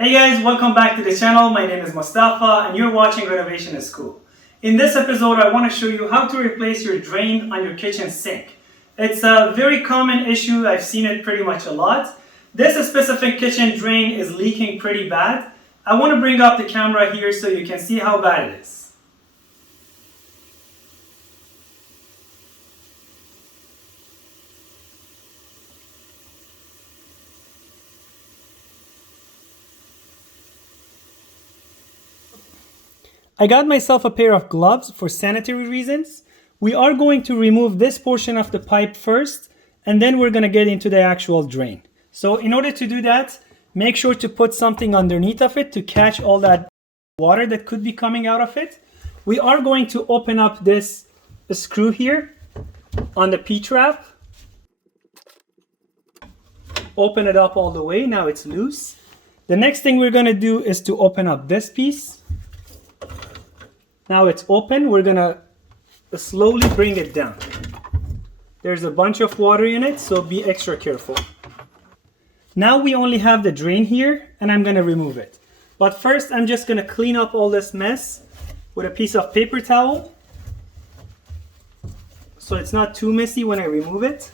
Hey guys, welcome back to the channel. My name is Mustafa and you're watching Renovation is Cool. In this episode, I want to show you how to replace your drain on your kitchen sink. It's a very common issue. I've seen it pretty much a lot. This specific kitchen drain is leaking pretty bad. I want to bring up the camera here so you can see how bad it is. I got myself a pair of gloves for sanitary reasons. We are going to remove this portion of the pipe first, and then we're going to get into the actual drain. So in order to do that, make sure to put something underneath of it to catch all that water that could be coming out of it. We are going to open up this screw here on the P-trap. Open it up all the way. Now it's loose. The next thing we're going to do is to open up this piece. Now it's open. We're gonna slowly bring it down. There's a bunch of water in it, so be extra careful. Now we only have the drain here, and I'm gonna remove it. But first, I'm just gonna clean up all this mess with a piece of paper towel, so it's not too messy when I remove it.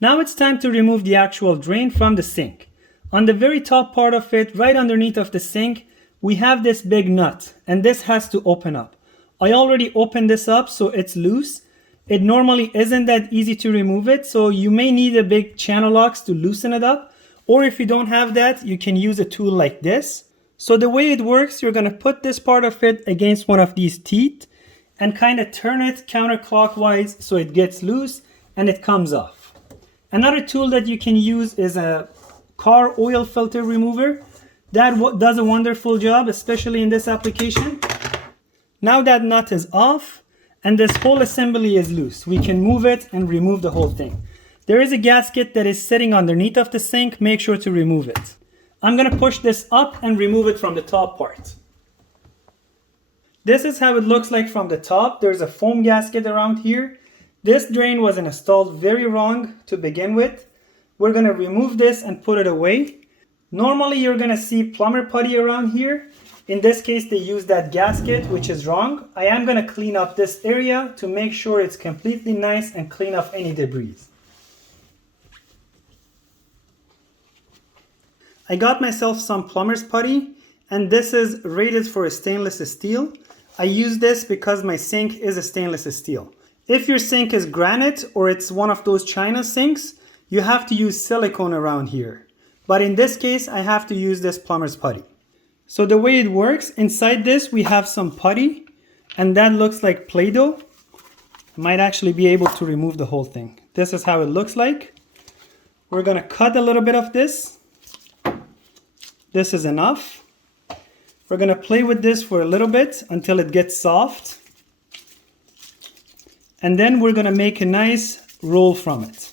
Now it's time to remove the actual drain from the sink. On the very top part of it, right underneath of the sink, we have this big nut, and this has to open up. I already opened this up, so it's loose. It normally isn't that easy to remove it, so you may need a big channel locks to loosen it up. Or if you don't have that, you can use a tool like this. So the way it works, you're gonna put this part of it against one of these teeth and kind of turn it counterclockwise so it gets loose and it comes off. Another tool that you can use is a car oil filter remover. That does a wonderful job, especially in this application. Now that nut is off and this whole assembly is loose, we can move it and remove the whole thing. There is a gasket that is sitting underneath of the sink. Make sure to remove it. I'm gonna push this up and remove it from the top part. This is how it looks like from the top. There's a foam gasket around here. This drain was installed very wrong to begin with. We're gonna remove this and put it away. Normally you're gonna see plumber putty around here. In this case they use that gasket, which is wrong. I am gonna clean up this area to make sure it's completely nice and clean off any debris. I got myself some plumber's putty, and this is rated for a stainless steel. I use this because my sink is a stainless steel. If your sink is granite or it's one of those China sinks, you have to use silicone around here. But in this case, I have to use this plumber's putty. So the way it works, inside this we have some putty, and that looks like Play-Doh. Might actually be able to remove the whole thing. This is how it looks like. We're gonna cut a little bit of this. This is enough. We're gonna play with this for a little bit until it gets soft. And then we're gonna make a nice roll from it.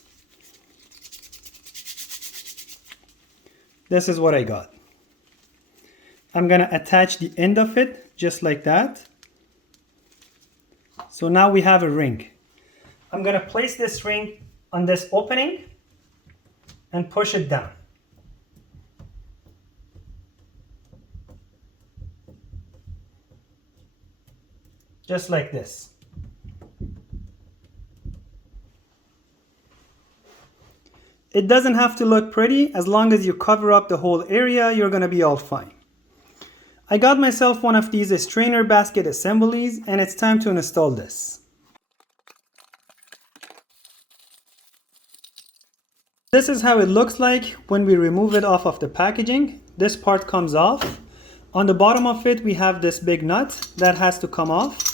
This is what I got. I'm gonna attach the end of it just like that. So now we have a ring. I'm gonna place this ring on this opening and push it down. Just like this. It doesn't have to look pretty. As long as you cover up the whole area, you're gonna be all fine. I got myself one of these strainer basket assemblies, and it's time to install this. This is how it looks like when we remove it off of the packaging. This part comes off. On the bottom of it, we have this big nut that has to come off.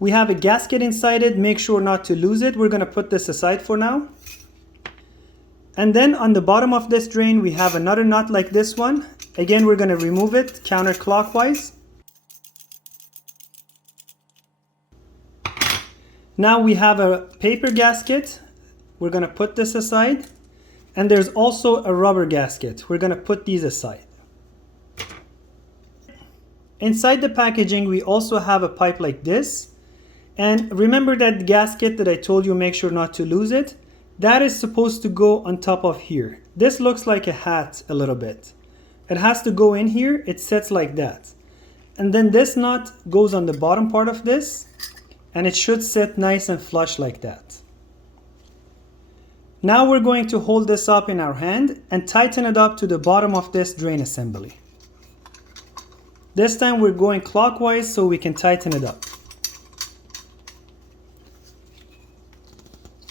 We have a gasket inside it. Make sure not to lose it. We're gonna put this aside for now. And then on the bottom of this drain, we have another nut like this one. Again, we're gonna remove it counterclockwise. Now we have a paper gasket. We're gonna put this aside. And there's also a rubber gasket. We're gonna put these aside. Inside the packaging, we also have a pipe like this. And remember that gasket that I told you make sure not to lose it? that is supposed to go on top of here. This looks like a hat a little bit. It has to go in here, it sits like that. And then this nut goes on the bottom part of this, and it should sit nice and flush like that. Now we're going to hold this up in our hand and tighten it up to the bottom of this drain assembly. This time we're going clockwise so we can tighten it up.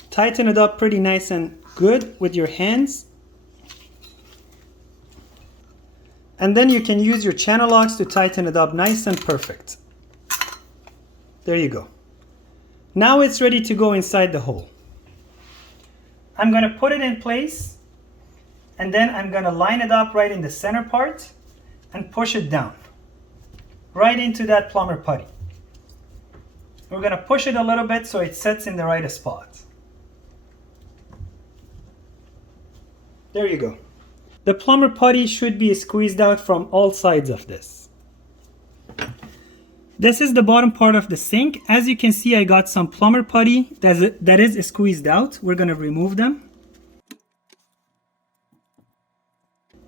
Tighten it up pretty nice and good with your hands. And then you can use your channel locks to tighten it up nice and perfect. There you go. Now it's ready to go inside the hole. I'm going to put it in place, and then I'm going to line it up right in the center part and push it down right into that plumber putty. We're going to push it a little bit so it sits in the right spot. There you go. The plumber putty should be squeezed out from all sides of this. This is the bottom part of the sink. As you can see, I got some plumber putty that is squeezed out. We're going to remove them.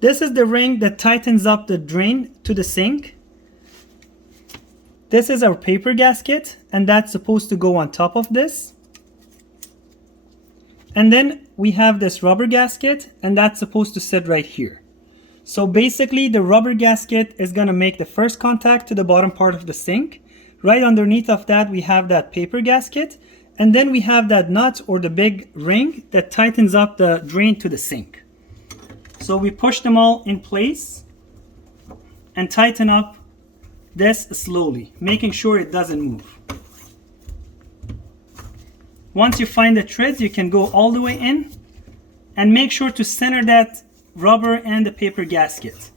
This is the ring that tightens up the drain to the sink. This is our paper gasket, and that's supposed to go on top of this. And then we have this rubber gasket, and that's supposed to sit right here. So basically the rubber gasket is going to make the first contact to the bottom part of the sink. Right underneath of that we have that paper gasket, and then we have that nut or the big ring that tightens up the drain to the sink. So we push them all in place and tighten up this slowly, making sure it doesn't move. Once you find the threads, you can go all the way in and make sure to center that rubber and the paper gasket.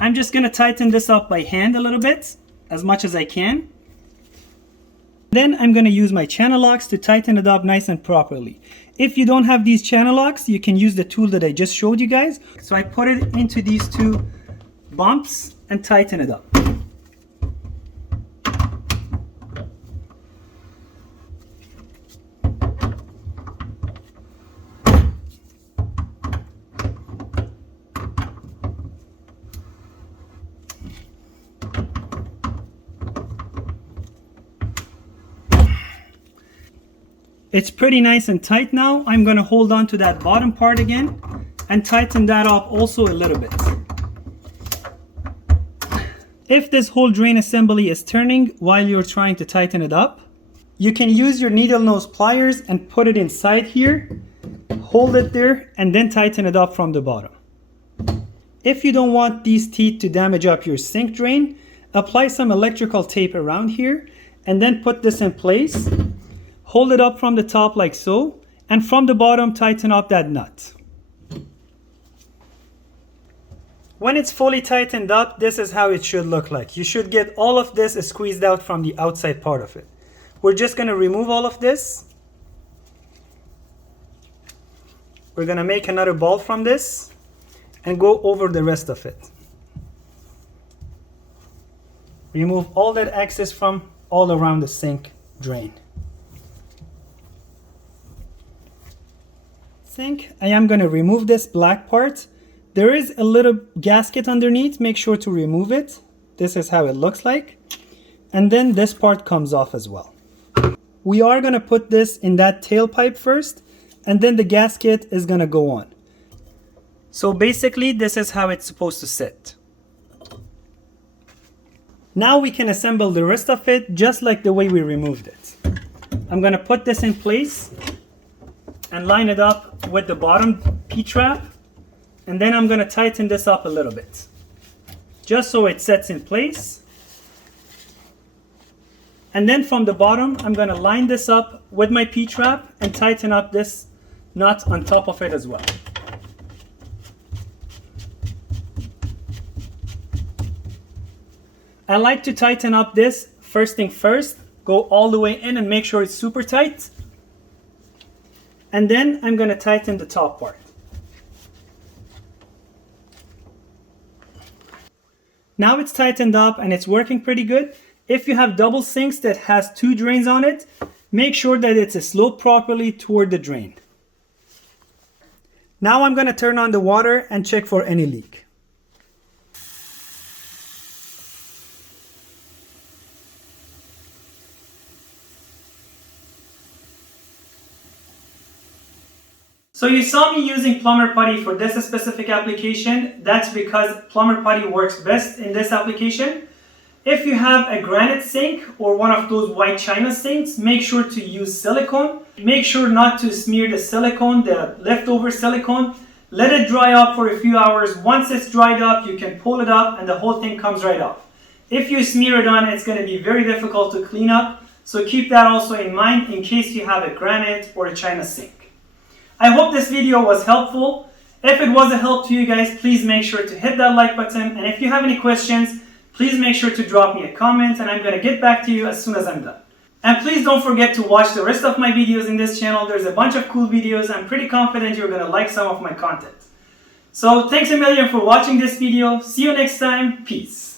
I'm just going to tighten this up by hand a little bit, as much as I can. Then I'm going to use my channel locks to tighten it up nice and properly. If you don't have these channel locks, you can use the tool that I just showed you guys. So I put it into these two bumps and tighten it up. It's pretty nice and tight now. I'm going to hold on to that bottom part again and tighten that up also a little bit. If this whole drain assembly is turning while you're trying to tighten it up, you can use your needle nose pliers and put it inside here, hold it there, and then tighten it up from the bottom. If you don't want these teeth to damage up your sink drain, apply some electrical tape around here and then put this in place. Hold it up from the top like so, and from the bottom tighten up that nut. When it's fully tightened up, this is how it should look like. You should get all of this squeezed out from the outside part of it. We're just going to remove all of this. We're going to make another ball from this and go over the rest of it. Remove all that excess from all around the sink drain. I am going to remove this black part. There is a little gasket underneath. Make sure to remove it. This is how it looks like. And then this part comes off as well. We are going to put this in that tailpipe first, and then the gasket is going to go on. So basically this is how it's supposed to sit. Now we can assemble the rest of it just like the way we removed it. I'm going to put this in place and line it up with the bottom P-trap, and then I'm going to tighten this up a little bit just so it sets in place. And then from the bottom I'm going to line this up with my P-trap and tighten up this nut on top of it as well. I like to tighten up this first thing first, go all the way in and make sure it's super tight. And then I'm going to tighten the top part. Now it's tightened up and it's working pretty good. If you have double sinks that has 2 drains on it, make sure that it's sloped properly toward the drain. Now I'm going to turn on the water and check for any leak. So you saw me using plumber putty for this specific application. That's because plumber putty works best in this application. If you have a granite sink or one of those white china sinks, make sure to use silicone. Make sure not to smear the silicone, the leftover silicone. Let it dry up for a few hours. Once it's dried up, you can pull it up and the whole thing comes right off. If you smear it on, it's going to be very difficult to clean up. So keep that also in mind in case you have a granite or a china sink. I hope this video was helpful. If it was a help to you guys, please make sure to hit that like button. And if you have any questions, please make sure to drop me a comment and I'm going to get back to you as soon as I'm done. And please don't forget to watch the rest of my videos in this channel. There's a bunch of cool videos. I'm pretty confident you're going to like some of my content. So thanks a million for watching this video. See you next time. Peace.